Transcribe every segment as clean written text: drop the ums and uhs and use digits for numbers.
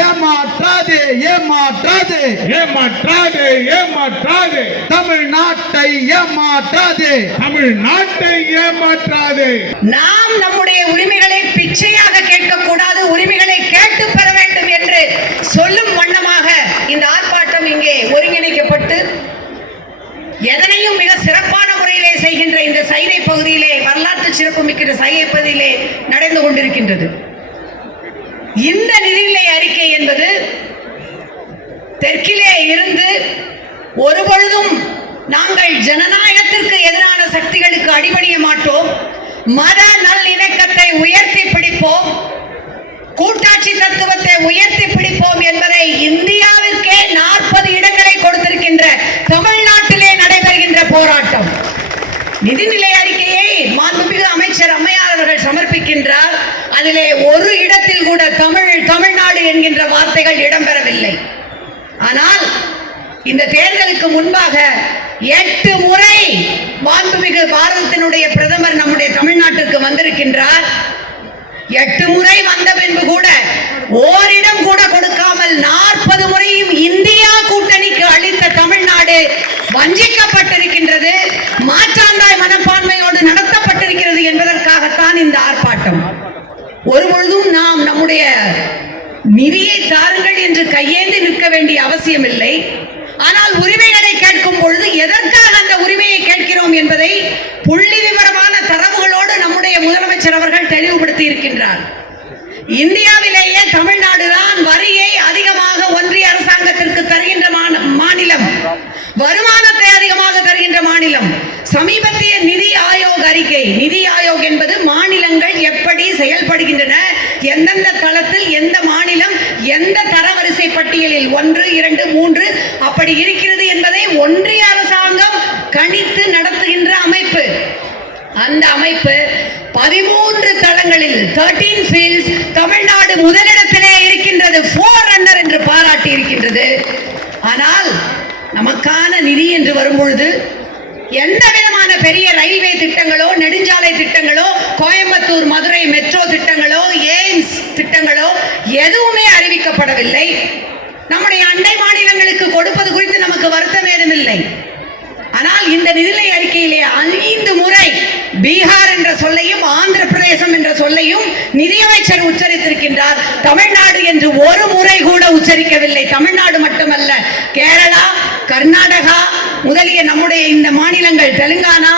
ஏமாற்றாதே ஏமாற்றாதே ஏமாற்றாதே ஏமாற்றாதே தமிழ்நாட்டை ஏமாற்றாதே தமிழ்நாட்டை ஏமாற்றாதே. நாம் நம்முடைய உரிமைகளை பிச்சையாக கேட்கக்கூடாது, உரிமைகளை கேட்டு பெற வேண்டும் என்று சொல்லும் வண்ணமாக இந்த ஆர்ப்பாட்டம் இங்கே ஒருங்கிணைக்கப்பட்டு எதனையும் மிக சிறப்பான முறையிலே செய்கின்ற இந்த சைதை பகுதியிலே, வரலாற்று சிறப்பு மிக்க சைதை பகுதியிலே நடந்து கொண்டிருக்கின்றது. இந்த நிதிநிலை அறிக்கை என்பது தெற்கிலே இருந்து ஒருபொழுதும் நாங்கள் ஜனநாயகத்திற்கு எதிரான சக்திகளுக்கு அடிபணிய மாட்டோம், மத நல்லிணக்கத்தை உயர்த்தி பிடிப்போம், கூட்டாட்சி தத்துவத்தை உயர்த்தி பிடிப்போம் என்பதை இந்தியாவிற்கே 40 இடங்களை கொடுத்திருக்கின்ற தமிழ்நாட்டிலே நடைபெறுகின்ற போராட்டம். நிதிநிலை அறிக்கையை மாண்புமிகு அமைச்சர் அம்மையார் அவர்கள் சமர்ப்பிக்கின்றார். அதிலே ஒரு இடத்தில் கூட தமிழ்நாடு என்கின்ற வார்த்தைகள் இடம்பெறவில்லை. ஆனால் இந்த தேர்தலுக்கு முன்பாக 8 முறை மாண்புமிகு பாரதத்தினுடைய பிரதமர் நம்முடைய தமிழ்நாட்டிற்கு வந்திருக்கின்றார். 8 முறை வந்த பின்பு கூட ஓரிடம் கூட கொடுக்காமல் 40 முறையும் இந்தியா கூட்டணிக்கு அளித்த தமிழ்நாடு வஞ்சிக்கப்பட்டிருக்கின்றது, மாற்றாந்தாய் மனப்பான்மையோடு நடத்தப்பட்டிருக்கிறது என்பதற்காகத்தான் இந்த ஆர்ப்பாட்டம். ஒருபொழுதும் நாம் நம்முடைய நிதியை தாருங்கள் என்று கையேந்தி நிற்க வேண்டிய அவசியம் இல்லை. ஆனால் உரிமைகளை கேட்கும் பொழுது எதற்காக அந்த உரிமையை கேட்கிறோம் என்பதை புள்ளி விவரமான தரவுகளோடு நம்முடைய முதலமைச்சர் அவர்கள் தெளிவுபடுத்தி இருக்கின்றார். இந்தியாவிலேயே தமிழ்நாடுதான் வரியை அதிகமாக ஒன்றிய அரசாங்கத்திற்கு தருகின்ற மாநிலம், வருமானத்தை அதிகமாக தருகின்ற மாநிலம். சமீபத்திய நிதி ஆயோக் அறிக்கை, நிதி ஆயோக் என்பது மாநிலங்கள் எப்படி செயல்படுகின்றன, எந்தெந்த தளத்தில் எந்த மாநிலம் எந்த தரவரிசை பட்டியலில் 1, 2, 3 அப்படி இருக்கிறது என்பதை ஒன்றிய அரசாங்கம் கணித்து நடத்துகின்ற அமைப்பு. அந்த அமைப்பு 13 தளங்களில் 13 ஃபீல்ட்ஸ் தமிழ்நாடு முதலிடத்திலே இருக்கின்றது, 4 ரன்னர் என்று பாராட்டி இருக்கின்றது. ஆனால் நமக்கான நிதி என்று வரும்பொழுது எந்த விதமான பெரிய ரயில்வே திட்டங்களோ, நெடுஞ்சாலை திட்டங்களோ, கோயம்புத்தூர் மதுரை மெட்ரோ திட்டங்களோ, எய்ம்ஸ் திட்டங்களோ எதுவுமே அறிவிக்கப்படவில்லை. நம்முடைய அண்டை மாநிலங்களுக்கு கொடுப்பது குறித்து நமக்கு வருத்தம் ஏதுமில்லை. ஆனால் இந்த நிதிநிலை அறிக்கையிலே 5 முறை பீகார் என்ற சொல்லையும் ஆந்திர பிரதேசம் என்ற சொல்லையும் நிதியமைச்சர் உச்சரித்திருக்கின்றார். தமிழ்நாடு என்று ஒரு முறை கூட உச்சரிக்கவில்லை. தமிழ்நாடு மட்டுமல்ல, கேரளா, கர்நாடகா முதலிய நம்முடைய இந்த மாநிலங்கள், தெலுங்கானா,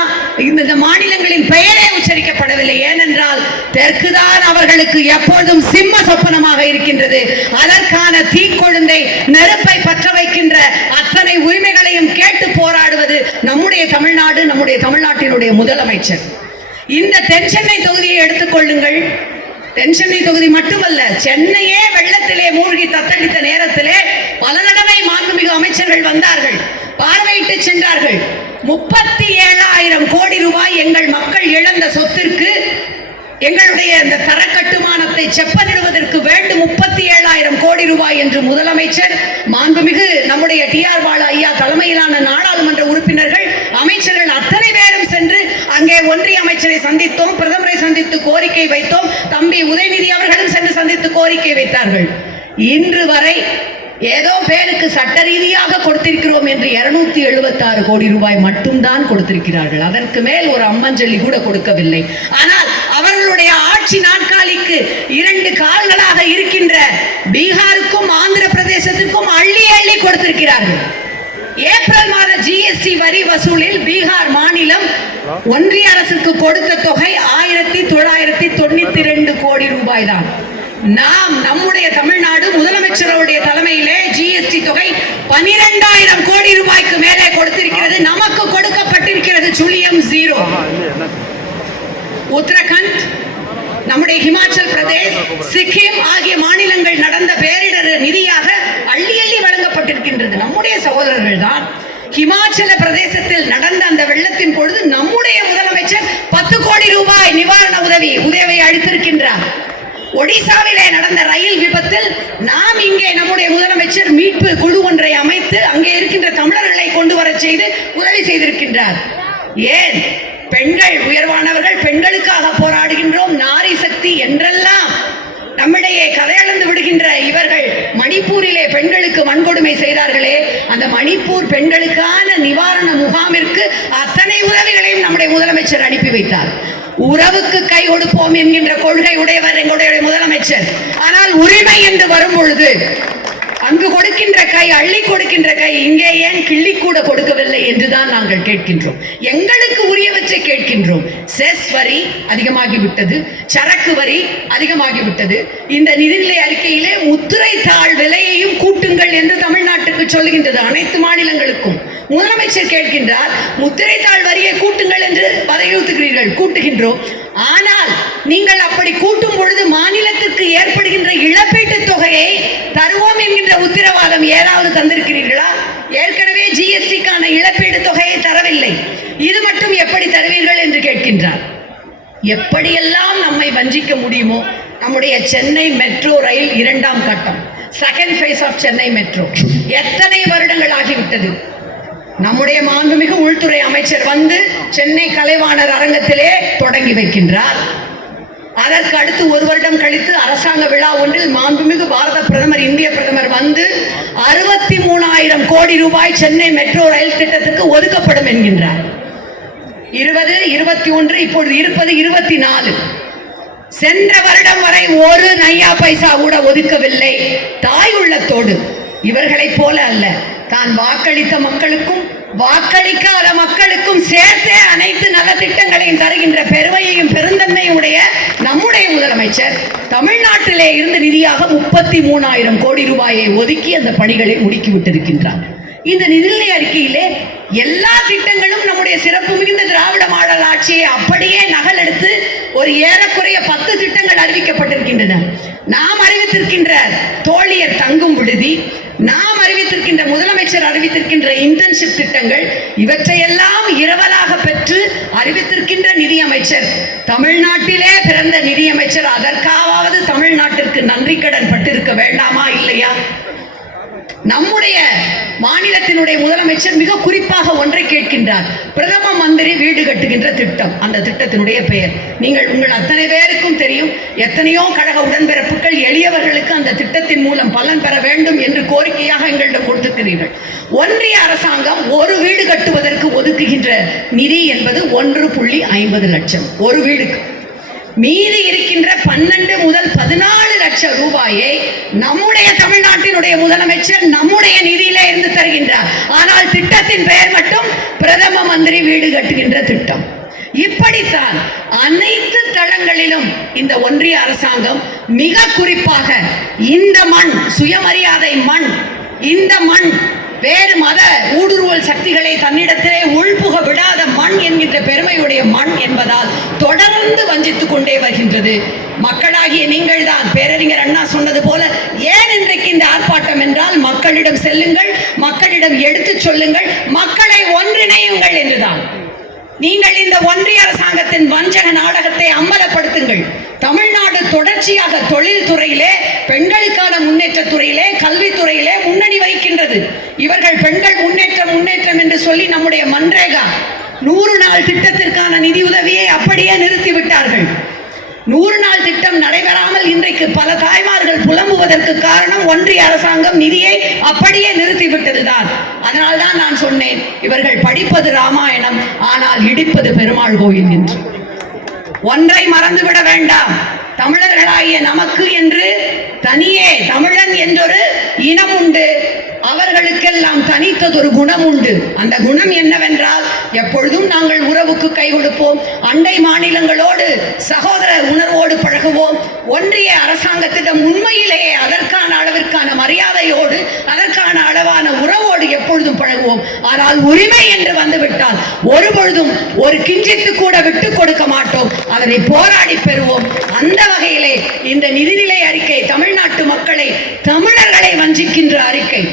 இந்த மாநிலங்களின் பெயரே உச்சரிக்கப்படவில்லை. ஏனென்றால் தெற்குதான் அவர்களுக்கு எப்பொழுதும் சிம்ம சொப்பனமாக இருக்கின்றது. அதற்கான தீக்கொழுந்தை, நெருப்பை பற்ற வைக்கின்ற அத்தனை உரிமைகளையும் கேட்டு போராடுவது நம்முடைய தமிழ்நாடு, நம்முடைய தமிழ்நாட்டினுடைய முதலமைச்சர். இந்த தென் சென்னை தொகுதியை எடுத்துக்கொள்ளுங்கள். தென் சென்னை தொகுதி மட்டுமல்ல, சென்னையே வெள்ளத்திலே மூழ்கி தத்தளித்த நேரத்திலே பல தடவை மாண்புமிகு அமைச்சர்கள் வந்தார்கள், பார்வையிட்டு சென்றார்கள். 37,000 கோடி ரூபாய் எங்கள் மக்கள் இழந்த சொத்திற்கு, எங்களுடைய இந்த தர கட்டுமானத்தை செப்பனிடுவதற்கு வேண்டும் 37,000 கோடி ரூபாய் என்று முதலமைச்சர், மாண்புமிகு நம்முடைய TR பாலு ஐயா தலைமையிலான நாடாளுமன்ற உறுப்பினர்கள், அமைச்சர்கள் அத்தனை பேரும் சென்று அங்கே ஒன்றிய அமைச்சரை சந்தித்தோம், பிரதமரை சந்தித்து கோரிக்கை வைத்தோம், தம்பி உதயநிதி அவர்களும் சென்று சந்தித்து கோரிக்கை வைத்தார்கள். இன்று வரை ஏதோ பேருக்கு சட்ட ரீதியாக கொடுத்திருக்கிறோம் என்று 276 கோடி ரூபாய் மட்டும்தான் கொடுத்திருக்கிறார்கள். அதற்கு மேல் ஒரு அம்மஞ்சலி கூட கொடுக்கவில்லை. ஆனால் அவர்களுடைய ஆட்சி நாட்காலிக்கு 2 கால்களாக இருக்கின்ற பீகாருக்கும் ஆந்திர பிரதேசத்திற்கும் அள்ளி அள்ளி கொடுத்திருக்கிறார்கள். ஏப்ரல் மாத GST வரி வசூலில் பீகார் மாநிலம் ஒன்றிய அரசுக்கு கொடுத்த தொகை 1992 கோடி ரூபாய் தான். நாம் நம்முடைய தமிழ்நாடு முதலமைச்சருடைய தலைமையிலே GST தொகை 12,000 கோடி ரூபாய்க்கு மேலே கொடுத்திருக்கிறது. நமக்கு கொடுக்கப்பட்டிருக்கிறது சுழியம் 0. உத்தரகண்ட், நம்முடைய ஹிமாச்சல் பிரதேஷ், சிக்கிம் ஆகிய மாநிலங்கள் நடந்த பேரிடர் நிதியாக அள்ளி அள்ளி வழங்கப்பட்டிருக்கின்றது. நம்முடைய சகோதரர்கள் தான். ஹிமாச்சல பிரதேசத்தில் நடந்த அந்த வெள்ளத்தின் பொழுது நம்முடைய முதலமைச்சர் 10 கோடி ரூபாய் நிவாரண உதவியை அளித்திருக்கின்றார். ஒடிசாவிலே நடந்த ரயில் விபத்தில் நாம் இங்கே நம்முடைய முதலமைச்சர் மீட்பு குழு ஒன்றை அமைத்து அங்கே இருக்கின்ற தமிழர்களை கொண்டு வர செய்து உதவி செய்திருக்கின்றார். ஏன் பெண்கள் உயர்வானவர்கள், பெண்களுக்காக போராடுகின்றோம், நாரி சக்தி என்றெல்லாம் நம்மிடையே கதையளந்து விடுகின்ற இவர்கள் பெண்களுக்கு வன்கொடுமை செய்தார்களே, அந்த மணிப்பூர் பெண்களுக்கான நிவாரண முகாமிற்கு அத்தனை உதவிகளையும் நம்முடைய முதலமைச்சர் அனுப்பி வைத்தார். உறவுக்கு கை கொடுப்போம் என்கின்ற கொள்கை உடையவர் எங்களுடைய முதலமைச்சர். ஆனால் உரிமை என்று வரும் பொழுது அங்கு கொடுக்கின்ற கை, அள்ளி கொடுக்கின்ற கை, இங்கே ஏன் கிள்ளி கூட கொடுக்கவில்லை என்றுதான் நாங்கள் கேட்கின்றோம். எங்களுக்கு உரியவற்றை கேட்கின்றோம். செஸ் வரி அதிகமாகிவிட்டது, சரக்கு வரி அதிகமாகிவிட்டது. இந்த நிதிநிலை அறிக்கையிலே முத்திரை தாள் விலையையும் கூட்டுங்கள் என்று தமிழ்நாட்டுக்கு சொல்லுகின்றது, அனைத்து மாநிலங்களுக்கும். முதலமைச்சர் கேட்கின்றார், முத்திரை தாள் வரியை கூட்டுங்கள் என்று வலியுறுத்துகிறீர்கள். கூட்டுகின்றோம். ஆனால் நீங்கள் அப்படி கூட்டும் பொழுது மாநிலத்திற்கு ஏற்படுகின்ற இழப்பீட்டு தொகையை தருவோம் என்கின்ற உத்தரவாதம் ஏதாவது தந்திருக்கிறீர்களா? ஏற்கனவே ஜிஎஸ்டிக்கான இழப்பீடு தொகையை தரவில்லை. இது மட்டும் எப்படி தருவீர்கள் என்று கேட்கின்றார். எப்படியெல்லாம் நம்மை வஞ்சிக்க முடியுமோ. நம்முடைய சென்னை மெட்ரோ ரயில் 2ஆம் கட்டம், second phase of Chennai metro எத்தனை வருடங்கள் ஆகிவிட்டது. நம்முடைய மாண்புமிகு உள்துறை அமைச்சர் வந்து சென்னை கலைவாணர் அரங்கத்திலே தொடங்கி வைக்கின்றார். அதற்கு அடுத்து ஒரு வருடம் கழித்து அரசாங்க விழா ஒன்றில் மாண்புமிகு பாரத பிரதமர், இந்திய பிரதமர் வந்து 63,000 கோடி ரூபாய் சென்னை மெட்ரோ ரயில் திட்டத்துக்கு ஒதுக்கப்படும் என்கின்றார். 20, 21, இப்பொழுது இருப்பது 24. சென்ற வருடம் வரை ஒரு நையா பைசா கூட ஒதுக்கவில்லை. தாய் உள்ளத்தோடு இவர்களைப் போல அல்ல, தான் வாக்களித்த மக்களுக்கும் வாக்களிக்காத மக்களுக்கும் சேர்த்தே அனைத்து நல திட்டங்களையும் தருகின்ற பெருமையையும் பெருந்தன்மையும் உடைய நம்முடைய முதலமைச்சர் தமிழ்நாட்டிலே இருந்து நிதியாக 33,000 கோடி ரூபாயை ஒதுக்கி அந்த பணிகளை முடுக்கிவிட்டிருக்கின்றார். இந்த நிதிநிலை அறிக்கையிலே எல்லா திட்டங்களும் நம்முடைய சிறப்பு மிகுந்த திராவிட மாடல் ஆட்சியை அப்படியே நகல் எடுத்து ஒரு ஏறக்குறைய 10 திட்டங்கள் அறிவிக்கப்பட்டிருக்கின்றன. நாம் அறிவித்திருக்கின்ற தோழியர் தங்கும் விடுதி, நாம் அறிவித்திருக்கின்ற முதலமைச்சர் அறிவித்திருக்கின்ற இன்டர்ன்ஷிப் திட்டங்கள், இவற்றையெல்லாம் இரவலாக பெற்று அறிவித்திருக்கின்ற நிதியமைச்சர், தமிழ்நாட்டிலே பிறந்த நிதியமைச்சர், அதற்காவது தமிழ்நாட்டிற்கு நன்றி கடன் பட்டிருக்க வேண்டாமா இல்லையா? நம்முடைய மாநிலத்தினுடைய முதலமைச்சர் மிக குறிப்பாக ஒன்றை கேட்கின்றார். பிரதம மந்திரி வீடு கட்டுகின்ற திட்டம், அந்த திட்டத்தினுடைய பெயர் நீங்கள் உங்கள் அத்தனை பேருக்கும் தெரியும். எத்தனையோ கழக உடன்பிறப்புகள் எளியவர்களுக்கு அந்த திட்டத்தின் மூலம் பலன் பெற வேண்டும் என்று கோரிக்கையாக எங்களிடம் கொடுத்திருக்கிறீர்கள். ஒன்றிய அரசாங்கம் ஒரு வீடு கட்டுவதற்கு ஒதுக்குகின்ற நிதி என்பது 1.50 லட்சம் ஒரு வீடுக்கு. மீதி இருக்கின்ற 12 முதல் 14 லட்சம் ரூபாயை நம்முடைய தமிழ்நாட்டினுடைய முதலமைச்சர் நம்முடைய நிதியிலே இருந்து தருகின்றார். ஆனால் திட்டத்தின் பெயர் மட்டும் பிரதம மந்திரி வீடு கட்டுகின்ற திட்டம். இப்படித்தான் அனைத்து தளங்களிலும் இந்த ஒன்றிய அரசாங்கம், மிக குறிப்பாக இந்த மண் சுயமரியாதை மண், இந்த மண் வேறு மத ஊடுருவல் சக்திகளை தன்னிடத்திலே உள்புக விடாத மண் என்கின்ற பெருமையுடைய மண் என்பதால் தொடர்ந்து வஞ்சித்துக் கொண்டே வருகின்றது. மக்களாகிய நீங்கள் தான், பேரறிஞர் அண்ணா சொன்னது போல, ஏன் இன்றைக்கு இந்த ஆர்ப்பாட்டம் என்றால், மக்களிடம் செல்லுங்கள், மக்களிடம் எடுத்துச் சொல்லுங்கள், மக்களை ஒன்றிணையுங்கள் என்றுதான். நீங்கள் இந்த ஒன்றிய அரசாங்கத்தின் வஞ்சக நாடகத்தை அம்பலப்படுத்துங்கள். தமிழ்நாடு தொடர்ச்சியாக தொழில் துறையிலே, பெண்களுக்கான முன்னேற்ற துறையிலே, கல்வித்துறையிலே முன்னணி வகிக்கின்றது. இவர்கள் பெண்கள் முன்னேற்றம் முன்னேற்றம் என்று சொல்லி நம்முடைய மன்ரேகா 100 நாள் திட்டத்திற்கான நிதியுதவியை அப்படியே நிறுத்திவிட்டார்கள். 100 நாள் திட்டம் நடைபெறாமல் இன்றைக்கு பல தாய்மார்கள் புலம்புவதற்கு காரணம் ஒன்றிய அரசாங்கம் நிதியை அப்படியே நிறுத்திவிட்டதுதான். அதனால்தான் நான் சொன்னேன், இவர்கள் படிப்பது ராமாயணம், ஆனால் இடிப்பது பெருமாள் கோயில் என்று. ஒன்றை மறந்துவிட வேண்டாம், தமிழர்களாகிய நமக்கு என்று தனியே தமிழன் என்றொரு இனம் உண்டு. அவர்களுக்கெல்லாம் தனித்ததொரு குணம் உண்டு. அந்த குணம் என்னவென்றால், எப்பொழுதும் நாங்கள் உறவுக்கு கை கொடுப்போம், அண்டை மாநிலங்களோடு சகோதர உணர்வோடு பழகுவோம், ஒன்றிய அரசாங்கத்திடம் உண்மையிலேயே அதற்கான அளவிற்கான மரியாதையோடு அதற்கான அளவான உறவோடு எப்பொழுதும் பழகுவோம். ஆனால் உரிமை என்று வந்துவிட்டால் ஒருபொழுதும் ஒரு கிஞ்சித்து கூட விட்டு கொடுக்க மாட்டோம். அதனை போராடி பெறுவோம். அந்த வகையிலே இந்த நிதிநிலை அறிக்கை தமிழ்நாட்டு மக்களை, தமிழர்களை வஞ்சிக்கின்ற அறிக்கை.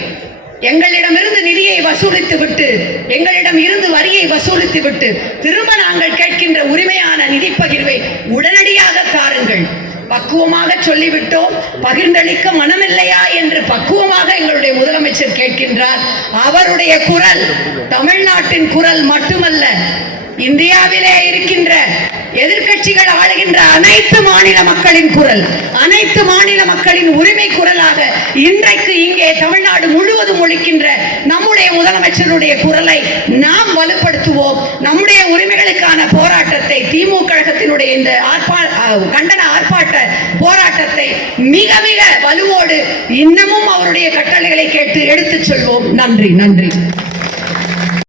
எங்களிடமிருந்து நிதியை வசூலித்து விட்டு, எங்களிடம் இருந்து வரியை வசூலித்து விட்டு, திரும்ப நாங்கள் கேட்கின்ற உரிமையான நிதி பகிர்வை உடனடியாக தாருங்கள். பக்குவமாக சொல்லிவிட்டோம், பகிர்ந்தளிக்க மனமில்லையா என்று பக்குவமாக எங்களுடைய முதலமைச்சர் கேட்கின்றார். அவருடைய குரல் தமிழ்நாட்டின் குரல் மட்டுமல்ல, இந்தியாவிலே இருக்கின்ற எதிர்க்கட்சிகள் ஆளுகின்ற அனைத்து மாநில மக்களின் குரல், அனைத்து மாநில மக்களின் உரிமை குரலாக இன்றைக்கு இங்கே தமிழ்நாடு முழுவதும் ஒலிக்கின்ற நம்முடைய முதலமைச்சருடைய குரலை நாம் வலுப்படுத்துவோம். நம்முடைய உரிமைகளுக்கான போராட்டத்தை, திமுக கழகத்தினுடைய இந்த கண்டன ஆர்ப்பாட்ட போராட்டத்தை மிக மிக வலுவோடு இன்னமும் அவருடைய கட்டளைகளை கேட்டு எடுத்துச் சொல்வோம். நன்றி.